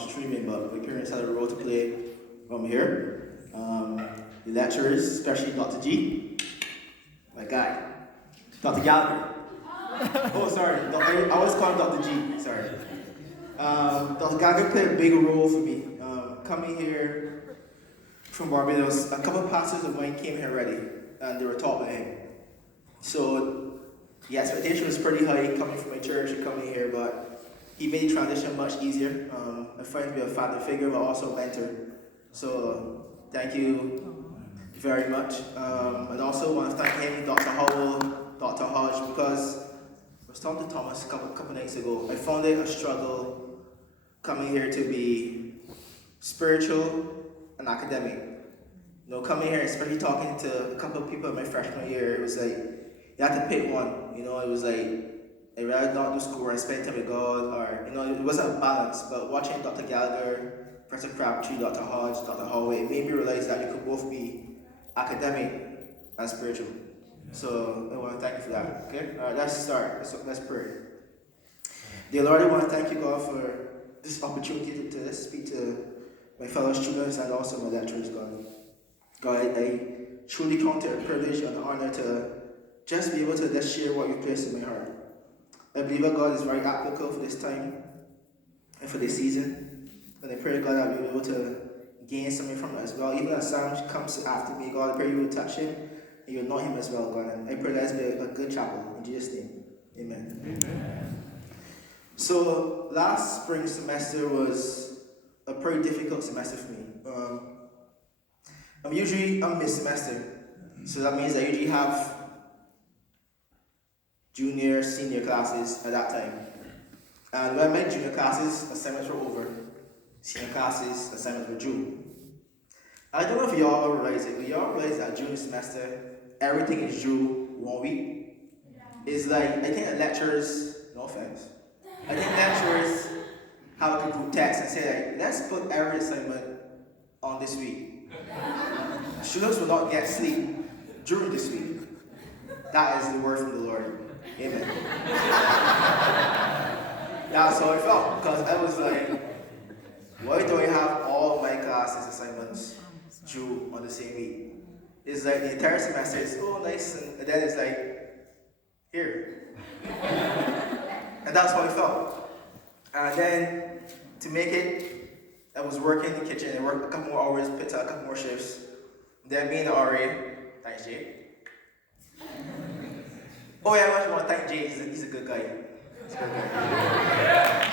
was streaming, but my parents had a role to play from here. The lecturers, especially Dr. G, my guy, Dr. Gallagher. Oh, sorry, I always call him Dr. G, sorry. Dr. Gallagher played a big role for me. Coming here from Barbados, a couple of pastors of mine came here already, and they were taught by him. So the expectation was pretty high coming from my church and coming here, but he made the transition much easier. I find him to be a father figure, but also a mentor. So thank you very much. I'd also want to thank him, Dr. Howell, Dr. Hodge, because I was talking to Thomas a couple nights ago. I found it a struggle coming here to be spiritual and academic. You know, coming here, especially talking to a couple of people in my freshman year, it was like, you had to pick one. You know, it was like, I'd rather not do school and spend time with God, or, you know, it wasn't a balance. But watching Dr. Gallagher, Professor Crabtree, Dr. Hodge, Dr. Holloway, it made me realize that you could both be academic and spiritual. So I want to thank you for that. Okay? All right, let's start. Let's pray. Dear Lord, I want to thank you, God, for this opportunity to speak to my fellow students and also my lecturers, God. God, I truly count it a privilege and an honor to just be able to just share what you've placed in my heart. I believe that God is very applicable for this time and for this season. And I pray, God, that we'll be able to gain something from it as well. Even as Sam comes after me, God, I pray you will touch him and you will know him as well, God. And I pray that it's be a good chapel. In Jesus' name, amen. Amen. So last spring semester was a pretty difficult semester for me. I'm mid-semester, so that means I usually have junior, senior classes at that time. And when my junior classes, assignments were over. Senior classes, assignments were due. I don't know if y'all realize it, but y'all realize that junior semester, everything is due 1 week. It's like, I think that lecturers, no offense, I think lecturers have a group text and say, like, let's put every assignment on this week. Students will not get sleep during this week. That is the word from the Lord. Amen. That's how I felt, because I was like, why do I have all of my classes assignments due on the same week? It's like the entire semester is nice, and then it's like, here. And that's how I felt. And then to make it, I was working in the kitchen. I worked a couple more hours, picked up a couple more shifts. Then me and the RA, thanks Jay. Oh yeah, I actually want to thank Jay. He's a good guy. He's a good guy.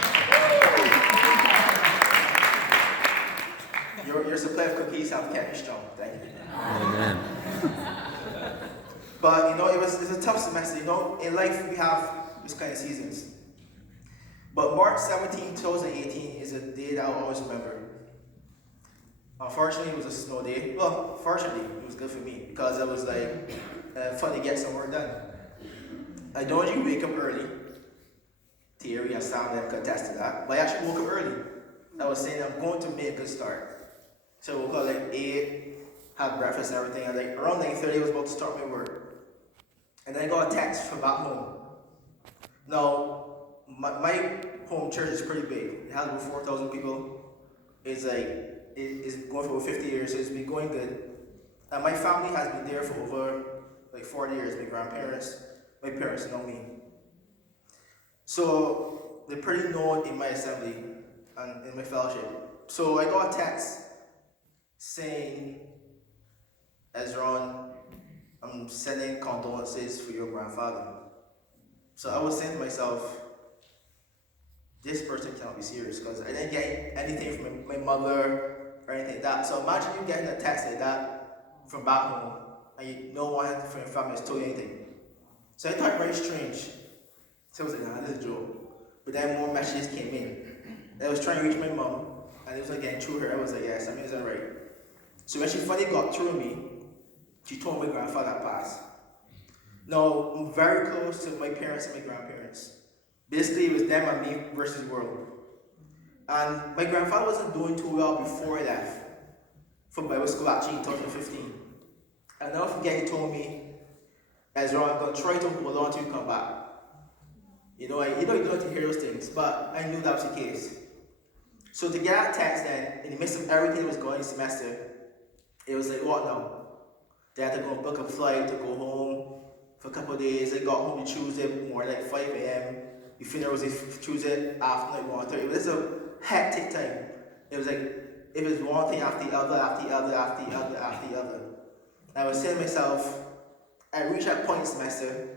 Your supply of cookies have kept me strong. Thank you. Amen. But you know, it was a tough semester. You know, in life we have this kind of seasons. But March 17, 2018 is a day that I'll always remember. Unfortunately, it was a snow day. Well, fortunately, it was good for me because it was like fun to get some work done. I don't usually wake up early. Thierry and Sam them could attest to that. But I actually woke up early. I was saying I'm going to make a good start. So I woke up like 8, had breakfast and everything. And like around 9:30, I was about to start my work. And then I got a text from back home. Now, my home church is pretty big. It has over 4,000 people. It's going for over 50 years, so it's been going good. And my family has been there for over like 40 years. My grandparents, my parents know me. So they're pretty known in my assembly and in my fellowship. So I got a text saying, Ezron, I'm sending condolences for your grandfather. So I was saying to myself, this person cannot be serious because I didn't get anything from my mother or anything like that. So imagine you getting a text like that from back home and no one from your family has told you anything. So I thought it very strange. So I was like, nah, this is a joke. But then more messages came in. I was trying to reach my mom and it was like getting through her. I was like, yeah, something isn't right. So when she finally got through me, she told my grandfather had passed. Now, I'm very close to my parents and my grandparents. Basically, it was them and me versus the world. And my grandfather wasn't doing too well before I left from Bible school actually in 2015. And I'll never forget he told me, Ezra, I'm going to try to hold on till you come back. You don't have to hear those things, but I knew that was the case. So to get that text then, in the midst of everything that was going this semester, it was like, what now? They had to go book a flight to go home for a couple of days. They got home on Tuesday morning, like 5 a.m. The funeral was Tuesday afternoon, like 1:30. It was a hectic time. It was like, it was one thing after the other, after the other, after the other, after the other. And I was saying to myself, I reached that point in the semester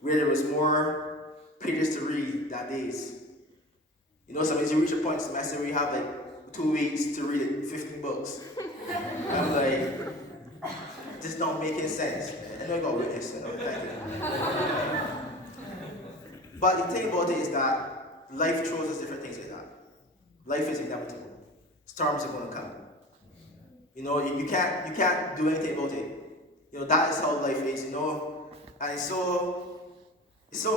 where there was more pages to read than days. You know, sometimes you reach a point in the semester where you have like 2 weeks to read 15 books. I'm like, this not making sense. I know I got a witness, you know, thank you. But the thing about it is that life throws us different things like that. Life is inevitable. Storms are going to come. You know, you can't do anything about it. You know, that is how life is, you know. And it's so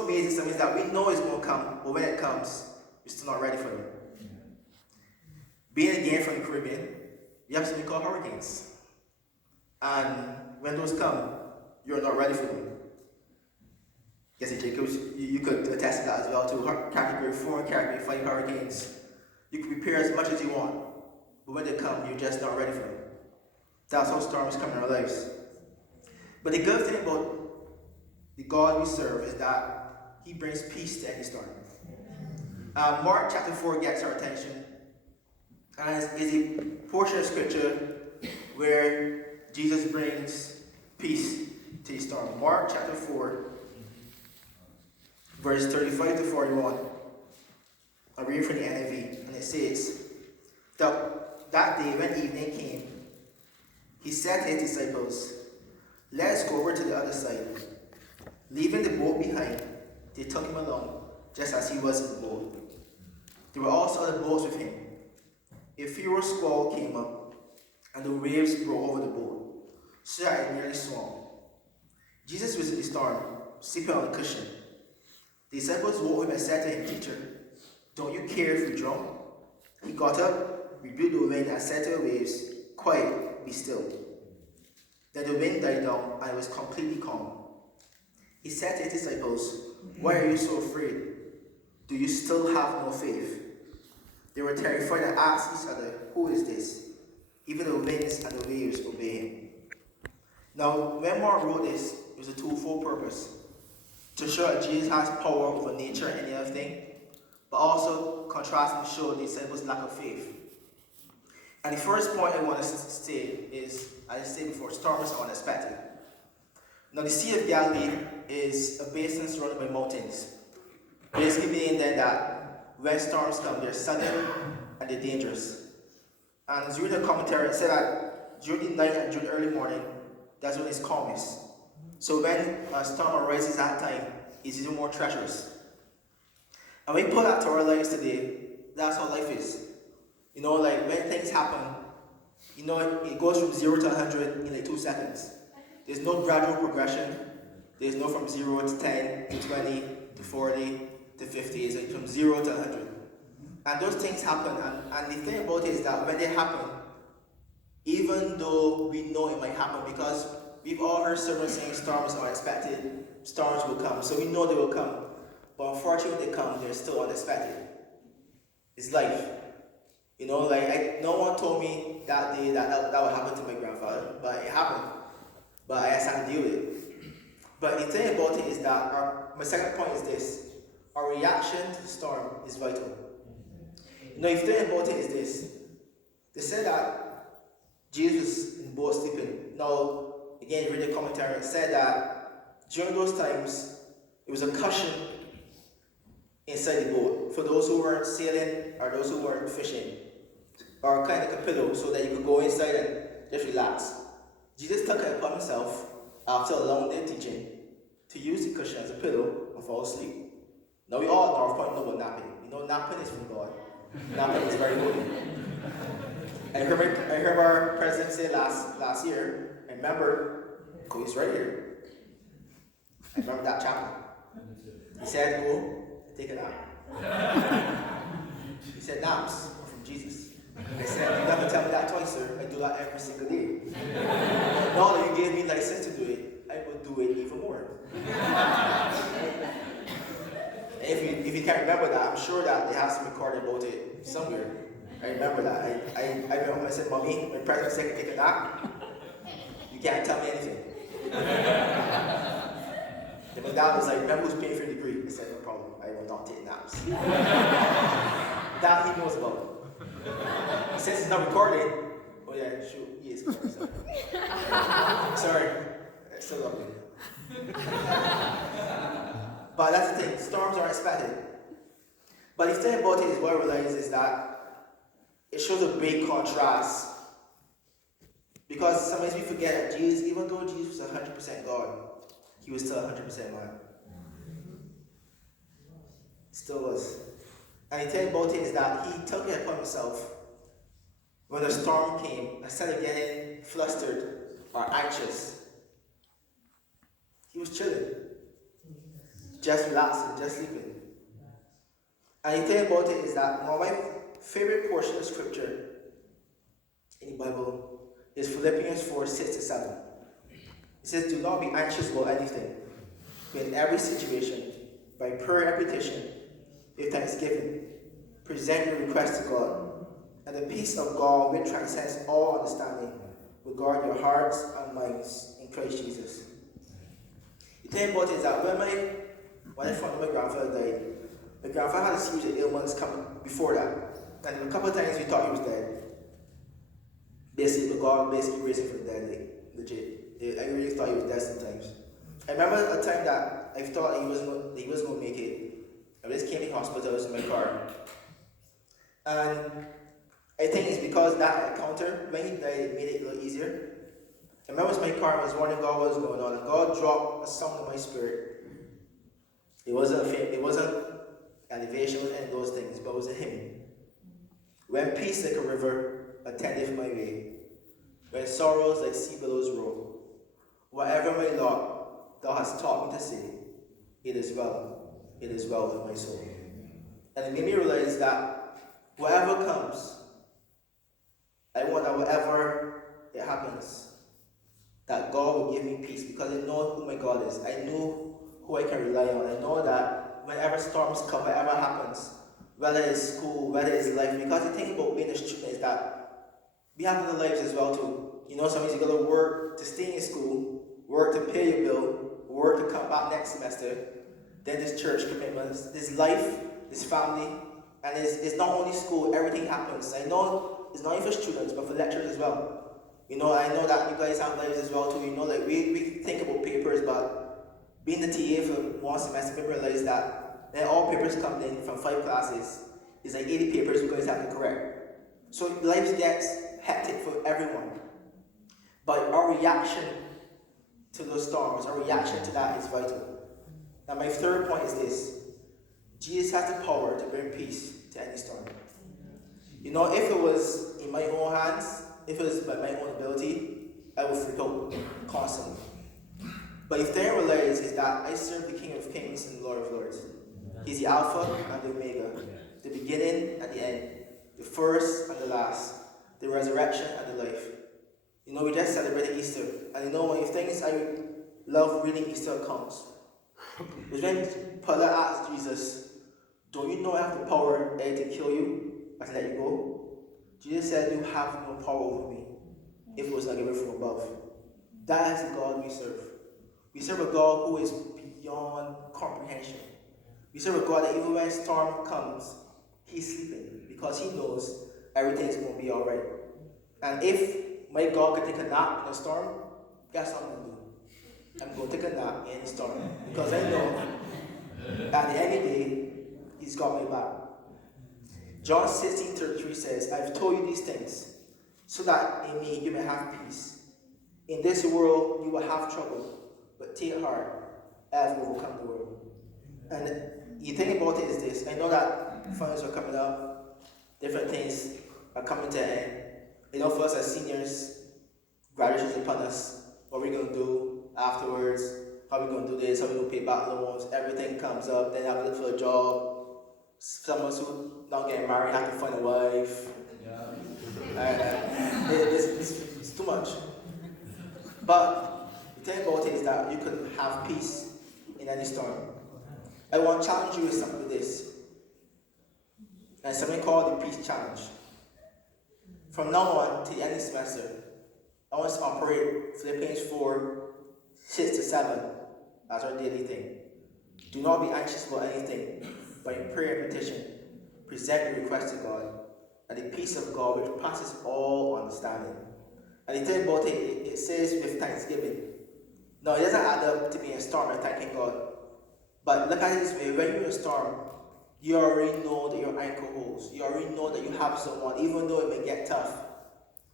amazing sometimes that we know it's going to come, but when it comes, we're still not ready for it. Being again from the Caribbean, you have something called hurricanes. And when those come, you're not ready for them. Yes, Jacob, you could attest to that as well too. Category 4 and Category 5 hurricanes. You can prepare as much as you want, but when they come, you're just not ready for them. That's how storms come in our lives. But the good thing about the God we serve is that He brings peace to any storm. Mark chapter 4 gets our attention, and is a portion of scripture where Jesus brings peace to the storm. Mark chapter 4, verse 35 to 41. I read from the NIV, and it says, that day when evening came, He said to His disciples, "Let us go over to the other side." Leaving the boat behind, they took Him along, just as He was in the boat. There were also other boats with Him. A furious squall came up, and the waves broke over the boat, so that it nearly swam. Jesus was in the storm, sleeping on a cushion. The disciples woke Him and said to Him, "Teacher, don't you care if we drown?" He got up, rebuked the wind, and said to the waves, "Quiet, be still." Then the wind died down, and it was completely calm. He said to His disciples, "Why are you so afraid? Do you still have no faith?" They were terrified and asked each other, "Who is this? Even the winds and the waves obey Him." Now, when Mark wrote this, it was a twofold purpose: to show that Jesus has power over nature and any other thing, but also contrast and show the disciples' lack of faith. And the first point I want to say is, as I said before, storms are unexpected. Now, the Sea of Galilee is a basin surrounded by mountains. Basically meaning then that when storms come, they're sudden and they're dangerous. And during the commentary, it said that during the night and during the early morning, that's when it's calmest. So when a storm arises at that time, it's even more treacherous. And when we put that to our lives today, that's how life is. You know, like when things happen, you know, it goes from 0 to 100 in like 2 seconds. There's no gradual progression. There's no from 0 to 10 to 20 to 40 to 50. It's like from 0 to 100. And those things happen. And the thing about it is that when they happen, even though we know it might happen, because we've all heard sermons saying storms are expected, storms will come. So we know they will come. But unfortunately, when they come, they're still unexpected. It's life. You know, like no one told me that day that would happen to my grandfather, but it happened. But I just had to deal with it. But the thing about it is that my second point is this: our reaction to the storm is vital. You know, the thing about it is this: they said that Jesus was in the boat sleeping. Now, again, read the commentary. It said that during those times, it was a cushion inside the boat for those who weren't sailing or those who weren't fishing, or kind of like a pillow so that you could go inside and just relax. Jesus took it upon Himself after a long day of teaching to use the cushion as a pillow and fall asleep. Now we all at Northpoint know about napping. You know, napping is from God. Napping is very holy. I heard our president say last year, and remember, Cody's right here. I remember that chapter. He said, "Go and take a nap." He said, "Naps are from Jesus." I said, "You never tell me that twice, sir. I do that every single day." Now that you gave me license to do it, I will do it even more. If you can't remember that, I'm sure that they have some recording about it somewhere. I remember that. I went home and I said, Mommy, my president said I can take a nap. You can't tell me anything. Then my dad was like, remember who's paying for your degree? I said, no problem. I will not take naps. That he knows about. Since it's not recorded, oh yeah, shoot, he is recording, sorry. Sorry, I still love you. But that's the thing, storms are expected. But the thing about it is what I realize is that it shows a big contrast. Because sometimes we forget that Jesus, even though Jesus was 100% God, he was still 100% man. Still was. And the thing about it is that he took it upon himself when the storm came, instead of getting flustered or anxious, he was chilling, just relaxing, just sleeping. And the thing about it is that one of my favorite portions of scripture in the Bible is Philippians 4:6-7. It says, do not be anxious about anything, but in every situation, by prayer and petition, with thanksgiving, present your request to God, and the peace of God, which transcends all understanding, will guard your hearts and minds in Christ Jesus. The thing about it is that when I found out my grandfather died, my grandfather had a series of ailments coming before that. And a couple of times we thought he was dead. Basically, God basically raised him from the dead, like, legit. I really thought he was dead sometimes. I remember a time that I thought he wasn't going to make it. I just came to the hospital in my car. And I think it's because that encounter, when he died, it made it a little easier. I remember in my car, I was wondering God what was going on, and God dropped a song in my spirit. It wasn't elevation and those things, but it was a hymn. When peace like a river attendeth my way, when sorrows like sea billows roll, whatever my lot thou hast taught me to say, it is well with my soul. And it made me realize that whatever comes, I want that whatever it happens, that God will give me peace, because I know who my God is. I know who I can rely on. I know that whenever storms come, whatever happens, whether it's school, whether it's life, because the thing about being a student is that we have other lives as well too. You know, sometimes you gotta work to stay in school, work to pay your bill, work to come back next semester, then there's church commitments, there's life, there's family, and it's not only school, everything happens. I know it's not only for students, but for lecturers as well. You know, I know that you guys have lives as well too. You know, like we think about papers, but being the TA for one semester, we realize that then all papers come in from 5 classes. It's like 80 papers you guys have to correct. So life gets hectic for everyone. But our reaction to those storms, our reaction to that is vital. Now my third point is this. Jesus has the power to bring peace to any storm. You know, if it was in my own hands, if it was by my own ability, I would freak out constantly. But if they realize is that I serve the King of Kings and the Lord of Lords. He's the Alpha and the Omega, the beginning and the end, the first and the last, the resurrection and the life. You know, we just celebrated Easter, and you know, one of the things I love reading Easter accounts was when Pilate asked Jesus, don't you know I have the power to kill you or to let you go? Jesus said, you have no power over me if it was not given from above. That is the God we serve. We serve a God who is beyond comprehension. We serve a God that even when a storm comes, he's sleeping because he knows everything is going to be alright. And if my God could take a nap in a storm, guess what I'm going to do? I'm going to take a nap in a storm because I know at the end of the day, he's got my back. John 16:33 says, I've told you these things so that in me you may have peace. In this world you will have trouble, but take heart, I have overcome the world. And the thing about it is this, I know that finals are coming up, different things are coming to an end. You know, for us as seniors, graduation is upon us. What we're going to do afterwards, how we're going to do this, how we're going to pay back loans, everything comes up, then have to look for a job. Someone who not getting married have to find a wife. Yeah. It's too much. But the thing about it is that you can have peace in any storm. I want to challenge you with something with this. And something called the Peace Challenge. From now on to the end of the semester, I want us to operate Philippians 4, 6 to 7 as our daily thing. Do not be anxious about anything, but in prayer and petition, present your request to God, and the peace of God which passes all understanding. And the thing about it, it says with thanksgiving. Now, it doesn't add up to being a storm and thanking God. But look at it this way, when you're in a storm, you already know that your anchor holds. You already know that you have someone, even though it may get tough,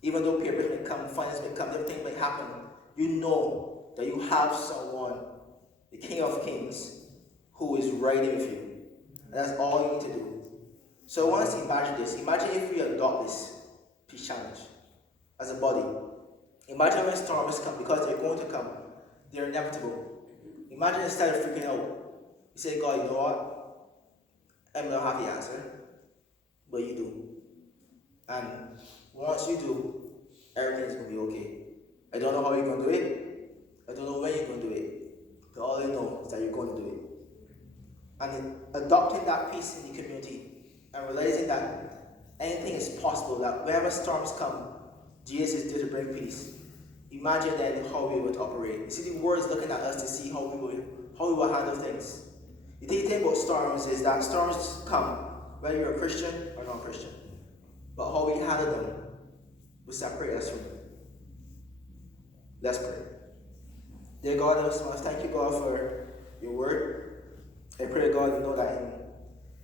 even though peer pressure may come, finance may come, everything may happen. You know that you have someone, the King of Kings, who is right with you. And that's all you need to do. So I want us to imagine this. Imagine if we adopt this peace challenge as a body. Imagine when storms come, because they're going to come. They're inevitable. Imagine instead of freaking out, you say, God, you know what? I'm not have the answer, but you do. And once you do, everything's going to be okay. I don't know how you're going to do it. I don't know when you're going to do it. But all I know is that you're going to do it. And adopting that peace in the community and realizing that anything is possible, that wherever storms come, Jesus is there to bring peace. Imagine then how we would operate. You see, the world is looking at us to see how we will handle things. The thing about storms is that storms come, whether you're a Christian or non-Christian. But how we handle them will separate us from them. Let's pray. Dear God, I just want to thank you, God, for your word. I pray, God, you know that in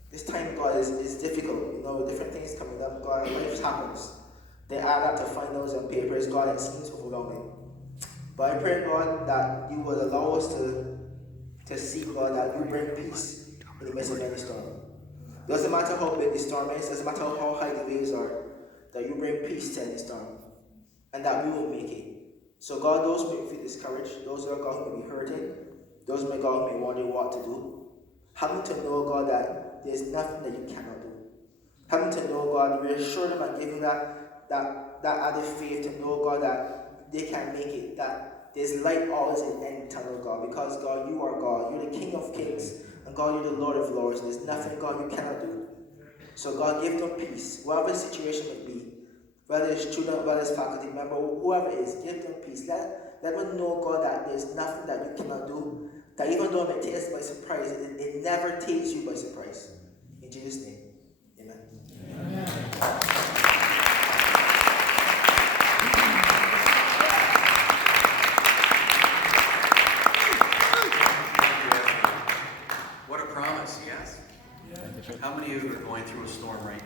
this time, God, is difficult. You know, different things coming up, God, life happens. They add up to finals and papers, God, it seems overwhelming. But I pray, God, that you would allow us to see, God, that you bring peace in the midst of any storm. Doesn't matter how big the storm is, doesn't matter how high the waves are, that you bring peace to any storm, and that we will make it. So, God, those who may feel discouraged, those who are, God, who may be hurting, those who may, God, who may wonder what to do, help me to know, God, that there's nothing that you cannot do. Help me to know, God, reassure them and give them that added faith to know, God, that they can make it, that there's light always in the end tunnel, God, because, God, you are God. You're the King of Kings, and, God, you're the Lord of Lords. There's nothing, God, you cannot do. So, God, give them peace, whatever the situation may be, whether it's student, whether it's faculty member, whoever it is, give them peace. Let them know, God, that there's nothing that you cannot do, that even though it may take us by surprise, it never takes you by surprise. In Jesus' name, amen. Amen. What a promise, yes. How many of you are going through a storm right now?